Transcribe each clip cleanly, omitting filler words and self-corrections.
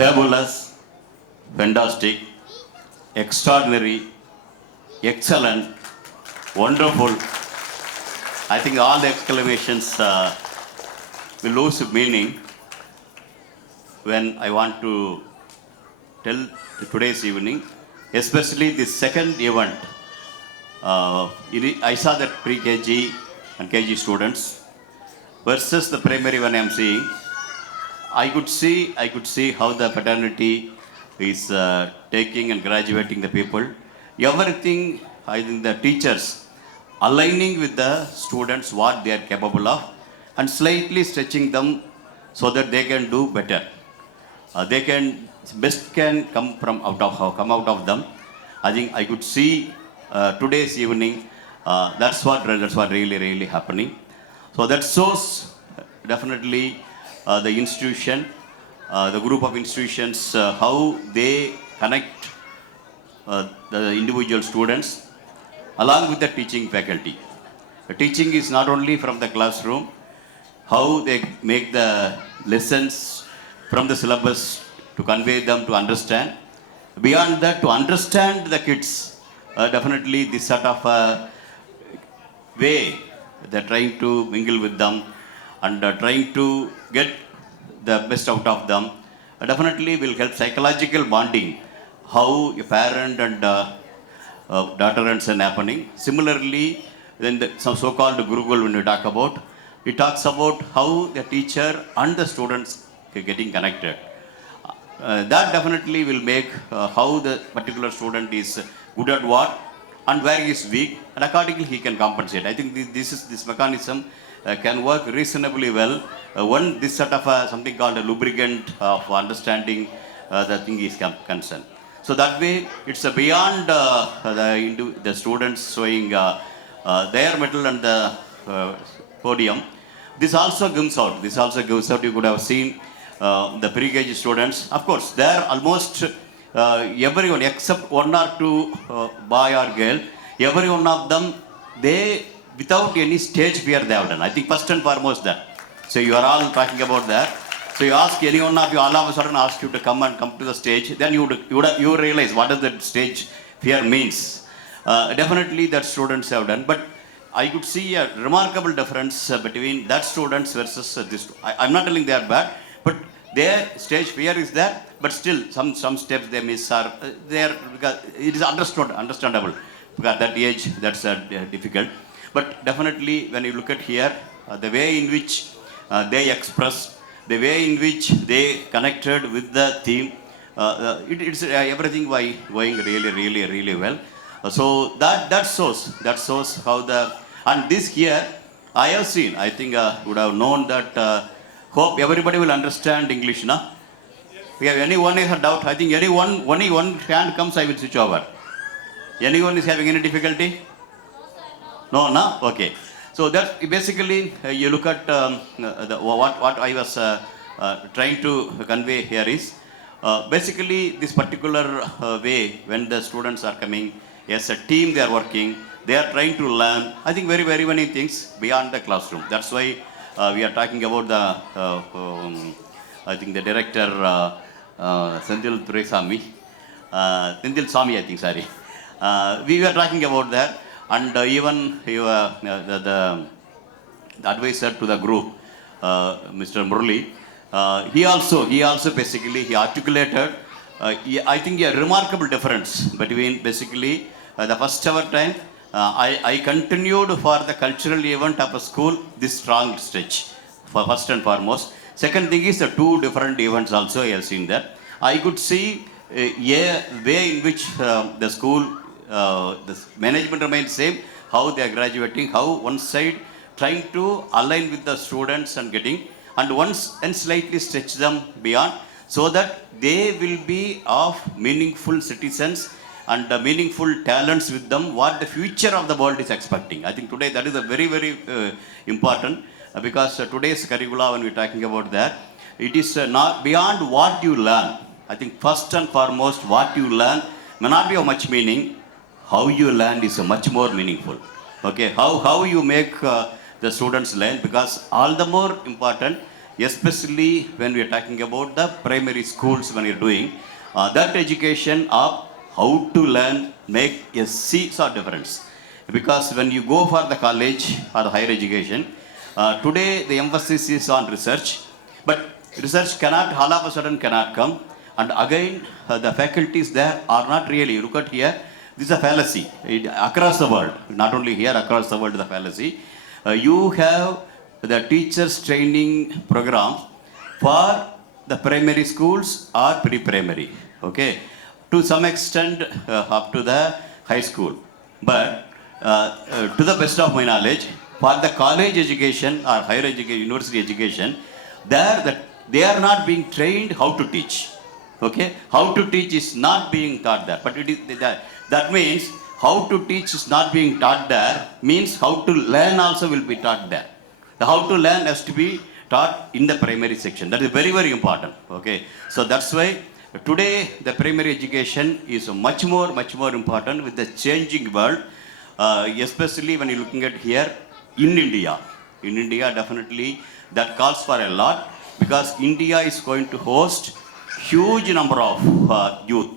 fabulous, fantastic, extraordinary, excellent, wonderful. I think all the exclamations will lose meaning when I want to tell today's evening, especially the second event. I saw that pre-KG and KG students versus the primary one I am seeing. I could see how the fraternity is taking and graduating the people. Everything, I think the teachers aligning with the students what they are capable of and slightly stretching them so that they can do better. They can best can come out of them. I think I could see today's evening. That's what really happening. So that shows definitely the institution, the group of institutions, how they connect the individual students along with the teaching faculty. The teaching is not only from the classroom, how they make the lessons from the syllabus to convey them to understand. Beyond that, to understand the kids, definitely this sort of way they're trying to mingle with them and trying to get the best out of them, definitely will help psychological bonding, how a parent and daughter and son happening. Similarly, then some so-called Gurukul, when we talk about, it talks about how the teacher and the students are getting connected. That definitely will make how the particular student is good at what and where he is weak, and accordingly he can compensate. I think this mechanism can work reasonably well when this sort of something called a lubricant of understanding the thing is concerned. So that way, it's beyond the students showing their mettle and the podium. This also gives out. You could have seen the pre-KG students. Of course, they're almost everyone except one or two boy or girl. Every one of them, they without any stage fear they have done. I think first and foremost that. So you are all talking about that. So you ask any one of you, all of a sudden ask you to come to the stage, then you realize what does that stage fear means. Definitely that students have done, but I could see a remarkable difference between that students versus this. I'm not telling they are bad, but their stage fear is there, but still some steps they miss are there because it is understandable because that age that's difficult. But definitely when you look at here, the way in which they express, the way in which they connected with the theme, it's everything going really well. So that shows how the, and this here I have seen, I think would have known that, hope everybody will understand English, na? If anyone has a doubt, I think only one hand comes, I will switch over. Anyone is having any difficulty? No, no? Okay. So that basically, you look at what I was trying to convey here is, basically this particular way when the students are coming, as a team they are working, they are trying to learn, I think very many things beyond the classroom. That's why we are talking about the, I think the director, Sendil Samy, I think, sorry. We were talking about that, and even the advisor to the group, Mr. Murli, he also basically he articulated, I think a remarkable difference between basically the first ever time I continued for the cultural event of a school this strong stretch for first and foremost. Second thing is the two different events also I have seen that. I could see a way in which the school, the management remains same, how they are graduating, how one side trying to align with the students and getting, and once and slightly stretch them beyond so that they will be of meaningful citizens and meaningful talents with them, what the future of the world is expecting. I think today that is a very important because today's curricula, when we're talking about that, it is not beyond what you learn. I think first and foremost, what you learn may not be of much meaning. How you learn is much more meaningful. Okay, how you make the students learn, because all the more important especially when we are talking about the primary schools when you're doing that education of how to learn make a seesaw difference. Because when you go for the college or the higher education, today the emphasis is on research, but research cannot all of a sudden cannot come. And again, the faculties there are not really, look at here, this is a fallacy across the world, not only here, across the world, the fallacy. You have the teachers training programs for the primary schools or pre-primary, okay, to some extent up to the high school. But to the best of my knowledge, for the college education or higher education, university education, there that they are not being trained how to teach. Okay, how to teach is not being taught there. But it is that means how to teach is not being taught there, means how to learn also will be taught there. The how to learn has to be taught in the primary section. That is very, very important. Okay, so that's why today the primary education is much more important with the changing world, especially when you're looking at here in India. In India, definitely that calls for a lot, because India is going to host huge number of youth,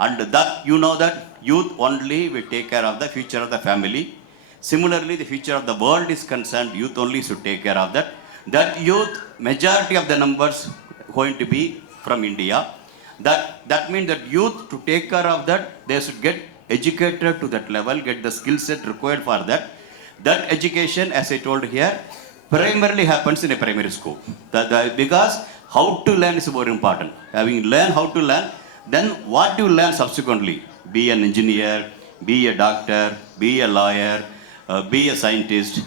and that you know that youth only will take care of the future of the family. Similarly, the future of the world is concerned, youth only should take care of that. That youth, majority of the numbers going to be from India. That means that youth, to take care of that, they should get educated to that level, get the skill set required for that. That education, as I told here, primarily happens in a primary school. Because how to learn is more important. Having learned how to learn, then what you learn subsequently, be an engineer, be a doctor, be a lawyer, be a scientist,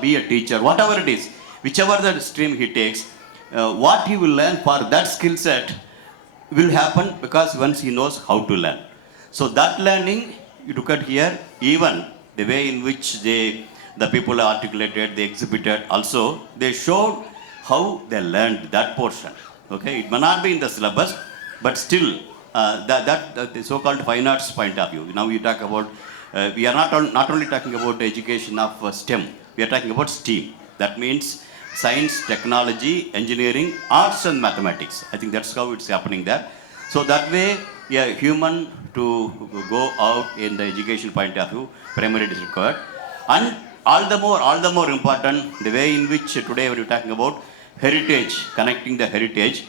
be a teacher, whatever it is, whichever the stream he takes, what he will learn for that skill set will happen, because once he knows how to learn. So that learning, you look at here, even the way in which the people articulated, they exhibited, also they showed how they learned that portion. Okay, it may not be in the syllabus, but still that the so-called fine arts point of view. Now you talk about, we are not only talking about the education of STEM, we are talking about STEAM. That means science, technology, engineering, arts and mathematics. I think that's how it's happening there. So that way, yeah, human to go out in the education point of view, primary is required. And all the more important, the way in which today we are talking about heritage, connecting the heritage,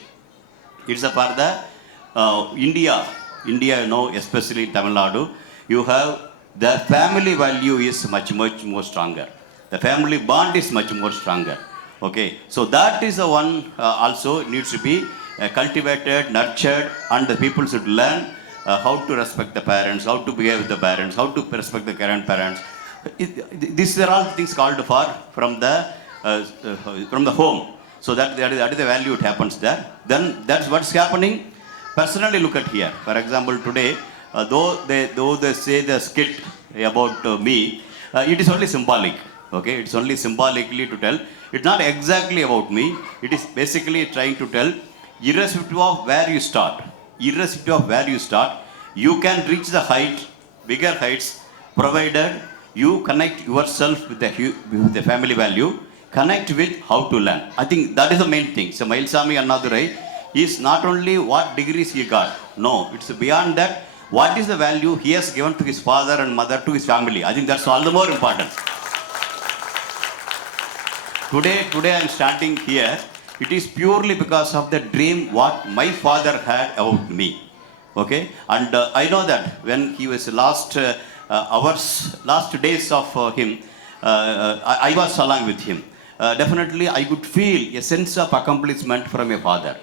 it's a part of the India, you know, especially in Tamil Nadu, you have the family value is much more stronger. The family bond is much more stronger. Okay, so that is the one also needs to be cultivated, nurtured, and the people should learn how to respect the parents, how to behave with the parents, how to respect the grandparents. These are all things called for from the home. So that is the value it happens there. Then that's what's happening. Personally, look at here. For example, today, though they say the skit about me, it is only symbolic. Okay, it's only symbolically to tell. It's not exactly about me. It is basically trying to tell, irrespective of where you start, you can reach the bigger heights, provided you connect yourself with the family value, connect with how to learn. I think that is the main thing. So Mylswamy Annadurai is not only what degrees he got. No, it's beyond that. What is the value he has given to his father and mother, to his family? I think that's all the more important. Today I am standing here. It is purely because of the dream what my father had about me. Okay, and I know that when he was last days of him, I was along with him. Definitely I could feel a sense of accomplishment from a father.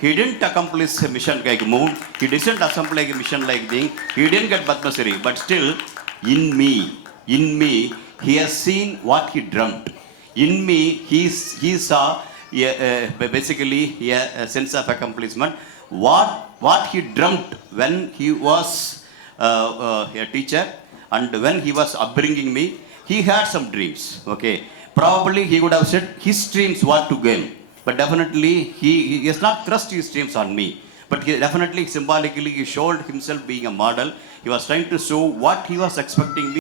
He didn't accomplish a mission like moon. He didn't assemble like a mission like thing. He didn't get Padma Shri. But still, in me, he has seen what he dreamt. In me, he saw basically a sense of accomplishment. What he dreamt when he was a teacher, and when he was upbringing me, he had some dreams. Okay, probably he would have said his dreams what to gain. But definitely he has not thrust his dreams on me. But he definitely symbolically he showed himself being a model. He was trying to show what he was expecting me.